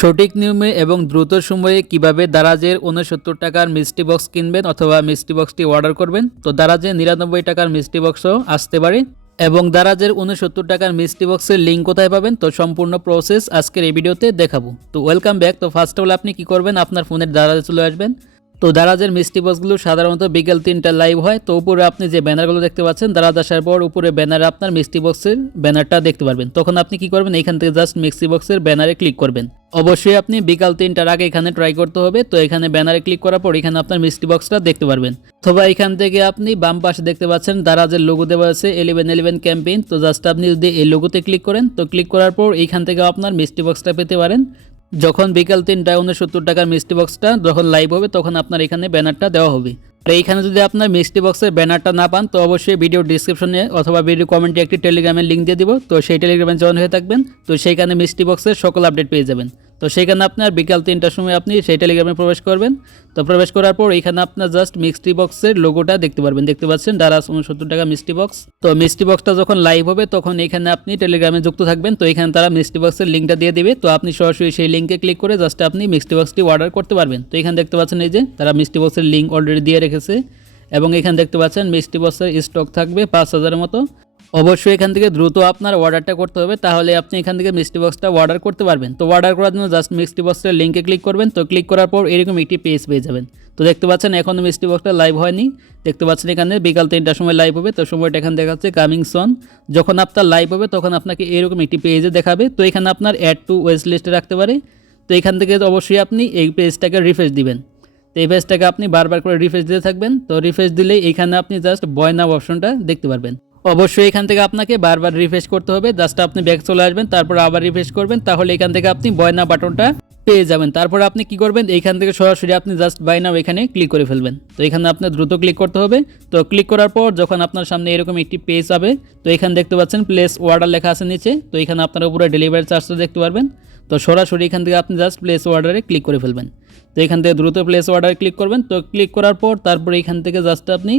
সঠিক নিয়মে এবং দ্রুত সময়ে কীভাবে দারাজের উনসত্তর টাকার মিষ্টি বক্স কিনবেন অথবা মিষ্টি বক্সটি অর্ডার করবেন? তো দারাজে নিরানব্বই টাকার মিষ্টি বক্সও আসতে পারে। এবং দারাজের উনসত্তর টাকার মিষ্টি বক্সের লিঙ্ক কোথায় পাবেন? তো সম্পূর্ণ প্রসেস আজকের এই ভিডিওতে দেখাবো। তো ওয়েলকাম ব্যাক তো ফার্স্ট অফ অল আপনি কি করবেন? আপনার ফোনের দারাজে চলে আসবেন। তো দারাজের মিষ্টি বক্সগুলো সাধারণত বিকেল তিনটা লাইভ হয়। তো উপরে আপনি যে ব্যানারগুলো দেখতে পাচ্ছেন, দারাজ আসার পর উপরে ব্যানারে আপনার মিষ্টি বক্সের ব্যানারটা দেখতে পারবেন। তখন আপনি কি করবেন? এখান থেকে জাস্ট মিক্সি বক্সের ব্যানারে ক্লিক করবেন। অবশ্যই আপনি বিকাল তিনটার আগে এখানে ট্রাই করতে হবে। তো এখানে ব্যানারে ক্লিক করার পর এখানে আপনার মিষ্টি বক্সটা দেখতে পারবেন। অথবা এখান থেকে আপনি বাম পাশে দেখতে পাচ্ছেন, দারাজের লোগো দেওয়া আছে এলেভেন এলেভেন ক্যাম্পেইন তো জাস্ট আপনি যদি এই লোগোতে ক্লিক করেন, তো ক্লিক করার পর এইখান থেকে আপনার মিষ্টি বক্সটা পেতে পারেন। যখন বিকাল তিনটায় উনসত্তর টাকার মিষ্টি বক্সটা যখন লাইভ হবে, তখন আপনার এখানে ব্যানারটা দেওয়া হবে। আর এইখানে যদি আপনার মিষ্টি বক্সের ব্যানারটা না পান, তো অবশ্যই ভিডিও ডিসক্রিপশনে অথবা ভিডিও কমেন্টে একটি টেলিগ্রামের লিঙ্ক দিয়ে দিব। তো সেই টেলিগ্রামে জয়েন হয়ে থাকবেন। তো সেইখানে মিষ্টি বক্সের সকল আপডেট পেয়ে যাবেন। তো সেইখানে আপনার বিকাল তিনটার সময় আপনি সেই টেলিগ্রামে প্রবেশ করবেন। তো প্রবেশ করার পর এখানে আপনার জাস্ট মিষ্টি বক্সের লোগোটা দেখতে পারবেন। দেখতে পাচ্ছেন ডারাস উনসত্তর টাকা মিষ্টি বক্স তো মিষ্টি বক্সটা যখন লাইভ হবে, তখন এখানে আপনি টেলিগ্রামে যুক্ত থাকবেন। তো এখানে তারা মিষ্টি বক্সের লিঙ্কটা দিয়ে দেবে। তো আপনি সরাসরি সেই লিঙ্কে ক্লিক করে জাস্ট আপনি মিষ্টি বক্সটি অর্ডার করতে পারবেন। তো এখানে দেখতে পাচ্ছেন এই যে তারা মিষ্টি বক্সের লিঙ্ক অলরেডি দিয়ে রেখেছে। এবং এখানে দেখতে পাচ্ছেন মিষ্টি বক্সের স্টক থাকবে পাঁচ হাজারের মতো। অবশ্যই এখান থেকে দ্রুত আপনার অর্ডারটা করতে হবে, তাহলে আপনি এখান থেকে মিষ্টি বক্সটা অর্ডার করতে পারবেন। তো অর্ডার করার জন্য জাস্ট মিষ্টি বক্সের লিঙ্কে ক্লিক করবেন, তো ক্লিক করার পর এরকম একটি পেজ পেয়ে যাবেন। তো দেখতে পাচ্ছেন এখনও মিষ্টি বক্সটা লাইভ হয়নি। দেখতে পাচ্ছেন এখানে বিকাল তিনটার সময় লাইভ হবে, তো সময়টা এখানে দেখাচ্ছে কামিং সন যখন আপনার লাইভ হবে, তখন আপনাকে এরকম একটি পেজে দেখাবে। তো এখানে আপনার অ্যাড টু ওয়েস্ট লিস্টে রাখতে পারে। তো এখান থেকে অবশ্যই আপনি এই পেজটাকে রিফ্রেশ দিবেন। তো এই পেজটাকে আপনি বারবার করে রিফ্রেশ দিতে থাকবেন। তো রিফ্রেশ দিলেই এখানে আপনি জাস্ট বয় নাও অপশনটা দেখতে পারবেন। অবশ্যই এখান থেকে আপনাকে বারবার রিফ্রেশ করতে হবে। জাস্ট আপনি ব্যাক চলে আসবেন, তারপর আবার রিফ্রেশ করবেন, তাহলে এখান থেকে আপনি বয়না বাটনটা পেয়ে যাবেন। তারপর আপনি কি করবেন? এইখান থেকে সরাসরি আপনি জাস্ট বাই নাও এখানে ক্লিক করে ফেলবেন। তো এখানে আপনার দ্রুত ক্লিক করতে হবে। তো ক্লিক করার পর যখন আপনার সামনে এরকম একটি পেজ হবে তো এখানে দেখতে পাচ্ছেন প্লেস অর্ডার লেখা আছে নিচে। তো এখানে আপনার উপরে ডেলিভারি চার্জটা দেখতে পারবেন। তো সরাসরি এখান থেকে আপনি জাস্ট প্লেস অর্ডারে ক্লিক করে ফেলবেন। তো এখান থেকে দ্রুত প্লেস অর্ডার ক্লিক করবেন। তো ক্লিক করার পর তারপরে এখান থেকে জাস্ট আপনি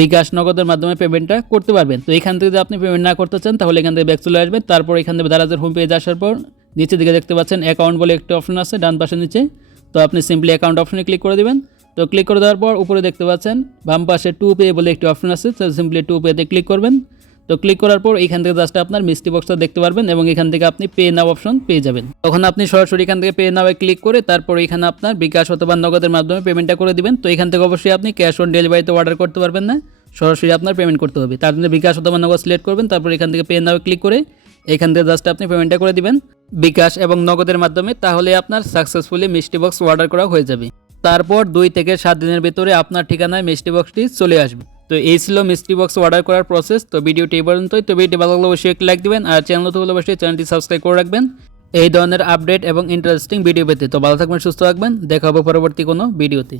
বিকাশ নগদের মাধ্যমে পেমেন্টটা করতে পারবেন। তো এখান থেকে যদি আপনি পেমেন্ট না করতে চান, তাহলে এখান থেকে ব্যাক চলে আসবেন। তারপর এখান থেকে দারাজের হোম পেজ আসার পর নিচে দিকে দেখতে পাচ্ছেন অ্যাকাউন্ট বলে একটি অপশন আছে, ডান পাশে নিচে। তো আপনি সিম্পলি অ্যাকাউন্ট অপশনে ক্লিক করে দেবেন। তো ক্লিক করে দেওয়ার পর উপরে দেখতে পাচ্ছেন বাম পাশে টু পে বলে একটি অপশন আছে, তো সিম্পলি টু পেতে ক্লিক করবেন। তো ক্লিক করার পর এখান থেকে জাস্ট আপনার মিষ্টি বক্সটা দেখতে পারবেন এবং এখান থেকে আপনি পে নাও অপশন পেয়ে যাবেন। তখন আপনি সরাসরি এখান থেকে পে নাওয়ে ক্লিক করে তারপর এখানে আপনার বিকাশ অথবা নগদের মাধ্যমে পেমেন্টটা করে দিবেন। তো এখান থেকে অবশ্যই আপনি ক্যাশ অন ডেলিভারিতে অর্ডার করতে পারবেন না। সরাসরি আপনার পেমেন্ট করতে হবে। তার জন্য বিকাশ অথবা নগদ সিলেক্ট করবেন, তারপর এখান থেকে পে নাও ক্লিক করে এখান থেকে জাস্ট আপনি পেমেন্টটা করে দিবেন। বিকাশ এবং নগদের মাধ্যমে তাহলে আপনার সাকসেসফুলি মিষ্টি বক্স অর্ডার করা হয়ে যাবে। তারপর দুই থেকে সাত দিনের ভিতরে আপনার ঠিকানায় মিষ্টি বক্সটি চলে আসবে। তো এই ছিল মিস্ট্রি বক্স অর্ডার করার প্রসেস তো ভিডিওটি এই পর্যন্তই। তো ভিডিওটি ভালো লাগলে অবশ্যই একটি লাইক দেবেন আর চ্যানেল তো অবশ্যই চ্যানেলটি সাবস্ক্রাইব করে রাখবেন। এই ধরনের আপডেট এবং ইন্টারেস্টিং ভিডিও পেতে। তো ভালো থাকবেন, সুস্থ থাকবেন। দেখা হবে পরবর্তী কোনো ভিডিওতে